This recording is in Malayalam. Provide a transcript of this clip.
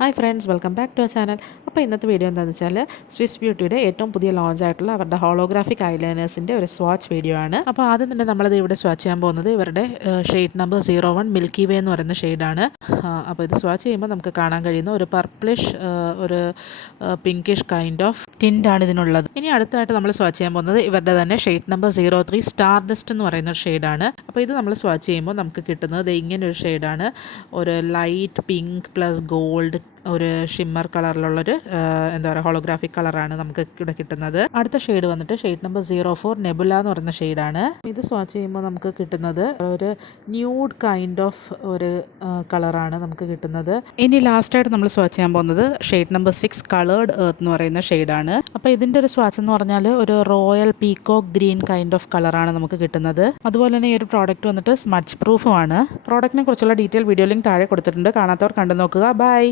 Hi friends, welcome back to our channel. അപ്പോൾ ഇന്നത്തെ വീഡിയോ എന്താണെന്ന് വെച്ചാൽ സ്വിസ് ബ്യൂട്ടിയുടെ ഏറ്റവും പുതിയ ലോഞ്ച് ആയിട്ടുള്ള അവരുടെ ഹോളോഗ്രാഫിക് ഐലൈനേഴ്സിൻ്റെ ഒരു സ്വാച്ച് വീഡിയോ ആണ്. അപ്പോൾ ആദ്യം തന്നെ നമ്മളിത് ഇവിടെ സ്വാച്ച് ചെയ്യാൻ പോകുന്നത് ഇവരുടെ ഷെയ്ഡ് നമ്പർ 01 മിൽക്കി വേ എന്ന് പറയുന്ന ഷെയ്ഡാണ്. അപ്പോൾ ഇത് സ്വാച്ച് ചെയ്യുമ്പോൾ നമുക്ക് കാണാൻ കഴിയുന്ന ഒരു പർപ്പിളിഷ് ഒരു പിങ്കിഷ് കൈൻഡ് ഓഫ് ടിൻ്റാണ് ഇതിനുള്ളത്. ഇനി അടുത്തായിട്ട് നമ്മൾ സ്വാച്ച് ചെയ്യാൻ പോകുന്നത് ഇവരുടെ തന്നെ ഷെയ്ഡ് നമ്പർ 03 സ്റ്റാർ ഡസ്റ്റ് എന്ന് പറയുന്ന ഒരു ഷെയ്ഡാണ്. അപ്പോൾ ഇത് നമ്മൾ സ്വാച്ച് ചെയ്യുമ്പോൾ നമുക്ക് കിട്ടുന്നത് ഇങ്ങനെ ഒരു ഷെയ്ഡാണ്. ഒരു ലൈറ്റ് പിങ്ക് പ്ലസ് ഗോൾഡ് ഒരു ഷിമ്മർ കളറിലുള്ളൊരു എന്താ പറയുക ഹോളോഗ്രാഫിക് കളറാണ് നമുക്ക് ഇവിടെ കിട്ടുന്നത്. അടുത്ത ഷെയ്ഡ് വന്നിട്ട് ഷെയ്ഡ് നമ്പർ 04 നെബുല എന്ന് പറയുന്ന ഷെയ്ഡാണ്. ഇത് സ്വാച്ച് ചെയ്യുമ്പോൾ നമുക്ക് കിട്ടുന്നത് ഒരു ന്യൂഡ് കൈൻഡ് ഓഫ് ഒരു കളറാണ് നമുക്ക് കിട്ടുന്നത്. ഇനി ലാസ്റ്റായിട്ട് നമ്മൾ സ്വാച്ച് ചെയ്യാൻ പോകുന്നത് ഷെയ്ഡ് നമ്പർ 6 കളേർഡ് എർത്ത് എന്ന് പറയുന്ന ഷെയ്ഡാണ്. അപ്പോൾ ഇതിൻ്റെ ഒരു സ്വാച്ച് എന്ന് പറഞ്ഞാൽ ഒരു royal peacock green kind of കളറാണ് നമുക്ക് കിട്ടുന്നത്. അതുപോലെ തന്നെ ഈ ഒരു പ്രോഡക്റ്റ് വന്നിട്ട് സ്മച്ച് പ്രൂഫുമാണ്. പ്രോഡക്റ്റിനെ കുറിച്ചുള്ള ഡീറ്റെയിൽ വീഡിയോ ലിങ്ക് താഴെ കൊടുത്തിട്ടുണ്ട്, കാണാത്തവർ കണ്ടു നോക്കുക. ബൈ.